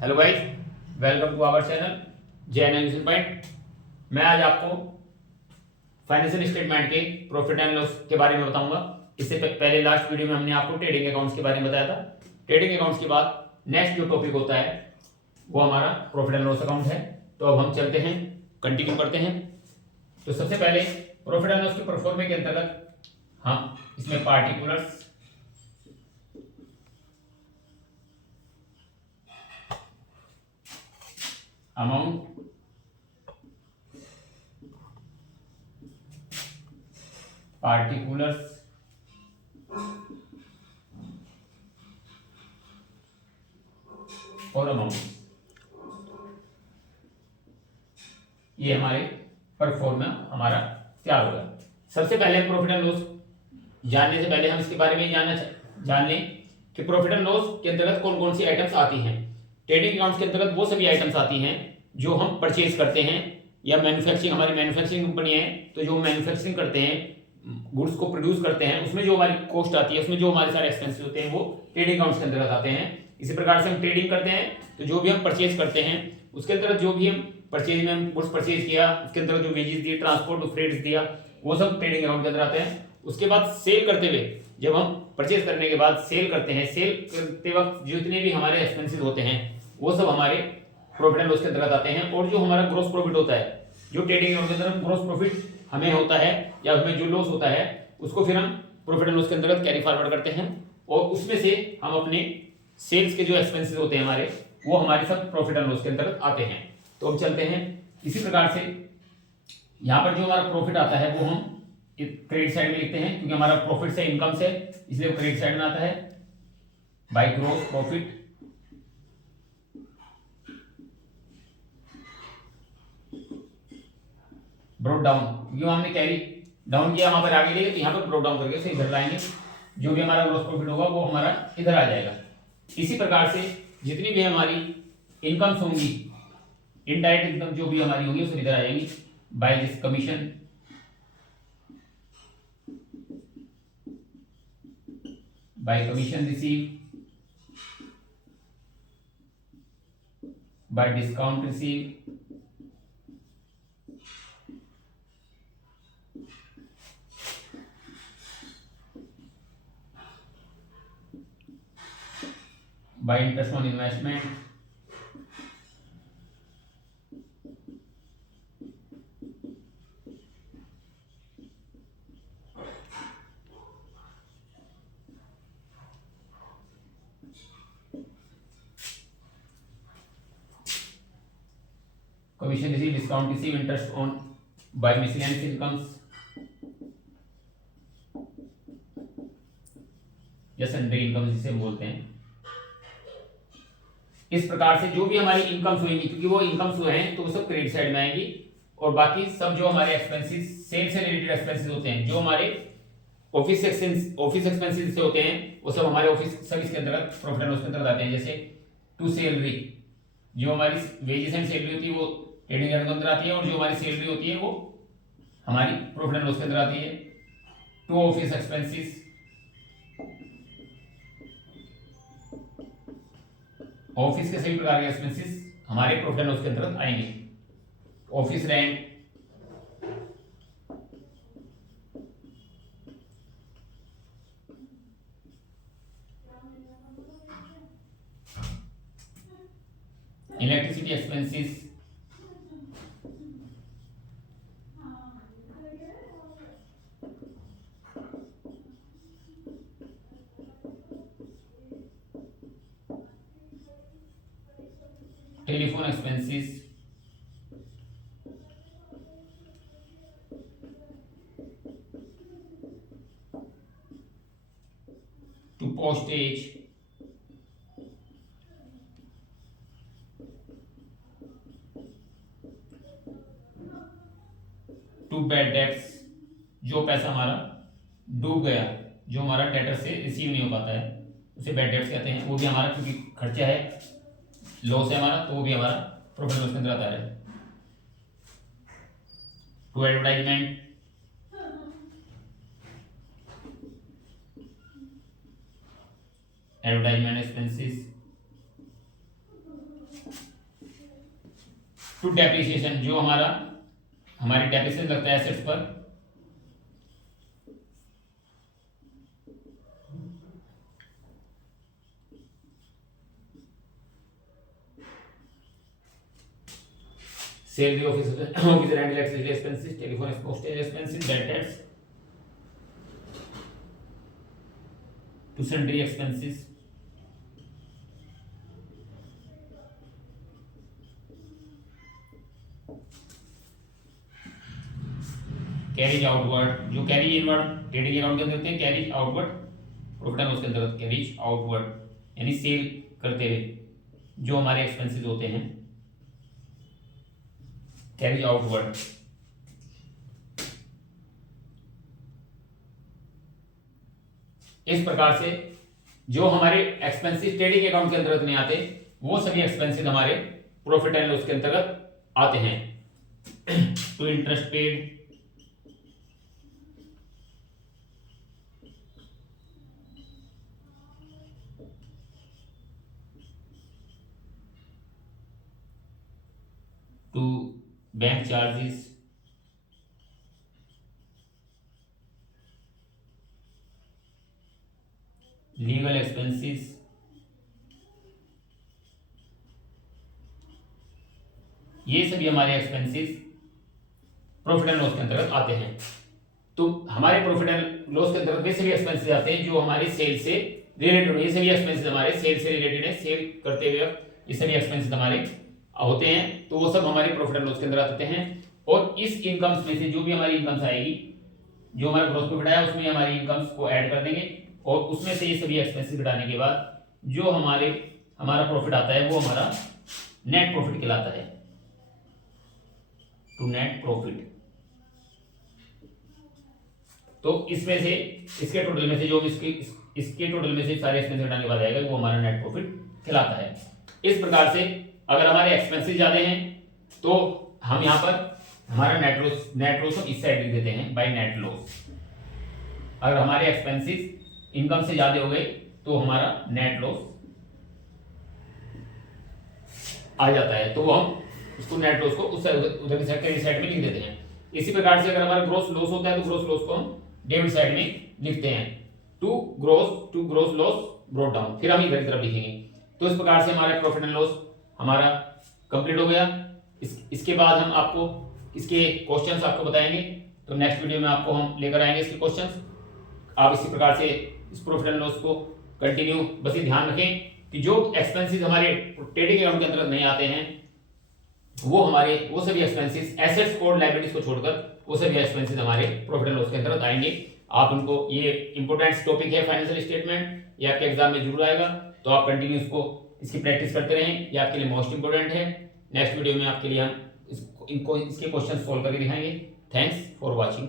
Hello guys, welcome to our channel Jai analysis point. मैं आज आपको फाइनेंशियल स्टेटमेंट के प्रॉफिट एंड लॉस के बारे में बताऊंगा। इससे पहले लास्ट वीडियो में हमने आपको ट्रेडिंग अकाउंट्स के बारे में बताया था। ट्रेडिंग अकाउंट्स के बाद नेक्स्ट जो टॉपिक होता है वो हमारा प्रॉफिट एंड लॉस अकाउंट है। तो अब हम चलते हैं, कंटिन्यू करते हैं। तो सबसे पहले प्रॉफिट एंड लॉस के परफॉर्मे के अंतर्गत हम इसमें पार्टिकुलर्स, अमाउंट, पार्टिकुलर्स, और अमाउंट, ये हमारे परफॉर्मा हमारा तैयार होगा। सबसे पहले प्रॉफिट एंड लॉस जानने से पहले हम इसके बारे में जान लें कि प्रॉफिट एंड लॉस के अंतर्गत कौन कौन सी आइटम्स आती हैं। ट्रेडिंग अकाउंट्स के अंतर्गत वो सभी आइटम्स आती हैं जो हम परचेज करते हैं या मैन्युफैक्चरिंग, हमारी मैन्युफैक्चरिंग कंपनी है तो जो मैन्युफैक्चरिंग करते हैं, गुड्स को प्रोड्यूस करते हैं, उसमें जो हमारी कॉस्ट आती है, उसमें जो हमारे सारे एक्सपेंसेस होते हैं वो ट्रेडिंग अकाउंट्स के अंतर्गत आते हैं। इसी प्रकार से हम ट्रेडिंग करते हैं तो जो भी हम परचेज करते हैं उसके अंतर्गत जो भी हम परचेज में गुड्स परचेज किया उसके अंतर्गत जो वेजेस दिए, ट्रांसपोर्ट, फ्रेट्स दिया, वो सब ट्रेडिंग अकाउंट के अंदर आते हैं। उसके बाद सेल करते हुए, जब हम परचेज करने के बाद सेल करते हैं, सेल करते वक्त जितने भी हमारे एक्सपेंसेस होते हैं वो सब हमारे प्रॉफिट एंड लॉस के अंतर्गत आते हैं। और जो हमारा ग्रॉस प्रॉफिट होता है, जो ट्रेडिंग अकाउंट के अंदर ग्रॉस प्रॉफिट हमें होता है या हमें जो लॉस होता है उसको फिर हम प्रॉफिट एंड लॉस के अंतर्गत कैरी फॉरवर्ड करते हैं और उसमें से हम अपने सेल्स के जो एक्सपेंसेस होते हैं हमारे, वो हमारे साथ प्रॉफिट एंड लॉस के अंतर्गत आते हैं। तो हम चलते हैं इसी प्रकार से। यहाँ पर जो हमारा प्रॉफिट आता है वो हम क्रेडिट साइड में लिखते हैं क्योंकि हमारा प्रॉफिट से इनकम से, इसलिए वो क्रेडिट साइड में आता है। By gross profit broad down, क्योंकि हमने कैरी डाउन किया, वहां पर आगे लेंगे तो यहाँ पर ब्रोड डाउन करके उसे इधर लाएंगे, जो भी हमारा ग्रॉस प्रॉफिट होगा वो हमारा इधर आ जाएगा। इसी प्रकार से जितनी भी हमारी इनकम्स होंगी, इनडायरेक्ट इनकम जो भी हमारी होंगी, वो सब इधर आ जाएंगी। By this commission, by commission receive, by discount receive, by interest on investment, commission receive, discount receive, interest on by miscellaneous incomes या सन्ड्री इनकम जिसे बोलते हैं। इस प्रकार से जो भी हमारी इनकम्स हुएंगी, क्योंकि वो इनकम्स हुए हैं तो वो सब क्रेडिट साइड में आएंगी, और बाकी सब जो हमारे एक्सपेंसेस, सेल से रिलेटेड एक्सपेंसेस होते हैं, जो हमारे ऑफिस एक्सपेंसेस से होते हैं, वो सब हमारे ऑफिस सर्विस के अंतर्गत प्रॉफिट एंड लॉस के अंतर्गत आते हैं। जैसे टू सैलरी, जो हमारी वेजेस एंड सैलरी होती है वो ट्रेडिंग अकाउंट के अंदर आती है, और जो हमारी सैलरी होती है वो हमारी प्रॉफिट एंड लॉस के अंदर आती है। टू ऑफिस एक्सपेंसेस, ऑफिस के सभी प्रकार के एक्सपेंसेस हमारे प्रॉफिट एंड लॉस के अंतर्गत आएंगे। Office rent, electricity expenses, telephone expenses, to postage, to bad debts, जो पैसा हमारा डूब गया, जो हमारा डेटर से रिसीव नहीं हो पाता है उसे बैड डेट्स कहते हैं। वो भी हमारा क्योंकि खर्चा है, लॉस है हमारा, तो वो भी हमारा प्रॉफिट लॉस के अंदर आता है। To advertisement, advertisement expenses, to depreciation, जो हमारे डेप्रिसिएशन लगता है एसेट्स पर, sale the office rent, electricity expenses, telephone postage expenses, that tax, to sundry expenses, carriage outward, जो कैरी इनवर्ड ट्रेडिंग अकाउंट के अंदर होते हैं, carriage outward profit and loss के अंतर्गत कैरिज आउटवर्ड यानी सेल करते हुए जो हमारे एक्सपेंसेस होते हैं, कैरिज आउटवर्ड। इस प्रकार से जो हमारे एक्सपेंसेस ट्रेडिंग अकाउंट के अंतर्गत नहीं आते, वो सभी एक्सपेंसेस हमारे प्रॉफिट एंड लॉस के अंतर्गत आते हैं। To interest paid, to bank charges, legal expenses, ये सभी हमारे एक्सपेंसेस प्रॉफिट एंड लॉस के अंतर्गत आते हैं। तो हमारे प्रॉफिट एंड लॉस के अंतर्गत वे सभी एक्सपेंसेस आते हैं जो हमारे सेल से रिलेटेड, ये सभी एक्सपेंसेस हमारे सेल से रिलेटेड है, सेल करते हुए ये सभी एक्सपेंसेस हमारे होते हैं, तो वो सब हमारे प्रॉफिट एंड लॉस के अंदर आते हैं। और इस इनकम्स में से जो भी हमारी इनकम्स आएगी, जो हमारा ग्रॉस प्रॉफिट आया उसमें हमारी इनकम्स को ऐड कर देंगे, और उसमें से ये सभी एक्सपेंसेस घटाने के बाद जो हमारा प्रॉफिट आता है वो हमारा नेट प्रॉफिट कहलाता है, टू नेट प्रॉफिट। तो इसमें से इसके टोटल में से जो इसके टोटल में से सारे एक्सपेंस घटाने के बाद आएगा वो हमारा नेट प्रॉफिट कहलाता है। इस प्रकार से अगर हमारे एक्सपेंसेस ज्यादा हैं तो हम यहाँ पर हमारा नेट लॉस हम इस साइड लिख देते हैं, बाय नेट लॉस। अगर हमारे एक्सपेंसेस इनकम से ज्यादा हो गए तो हमारा नेट लॉस आ जाता है, तो वो हम उसको नेट लॉस को उधर की साइड में लिख देते हैं। इसी प्रकार से अगर हमारा ग्रॉस लॉस होता है तो ग्रॉस लॉस को हम डेबिट साइड में लिखते हैं, to gross loss brought down, फिर हम इधर की तरफ लिखेंगे। तो इस प्रकार से हमारा प्रॉफिट एंड लॉस हमारा कंप्लीट हो गया। इसके बाद हम आपको इसके क्वेश्चंस आपको बताएंगे, तो नेक्स्ट वीडियो में आपको हम लेकर आएंगे इसके क्वेश्चंस। आप इसी प्रकार से इस प्रॉफिट एंड लॉस को कंटिन्यू बस ये ध्यान रखें कि जो एक्सपेंसेस हमारे ट्रेडिंग अकाउंट के अंतर्गत नहीं आते हैं वो सभी एक्सपेंसेस एसेट्स और लायबिलिटीज को छोड़कर वो सभी एक्सपेंसेस हमारे प्रॉफिट एंड लॉस के अंतर्गत आएंगे। आप उनको, ये इंपॉर्टेंट टॉपिक है फाइनेंशियल स्टेटमेंट, ये आपके एग्जाम में जरूर आएगा, तो आप कंटिन्यू इसकी प्रैक्टिस करते रहें, ये आपके लिए मोस्ट इंपोर्टेंट है। नेक्स्ट वीडियो में आपके लिए हम इसके क्वेश्चन सॉल्व करके दिखाएंगे। Thanks for watching.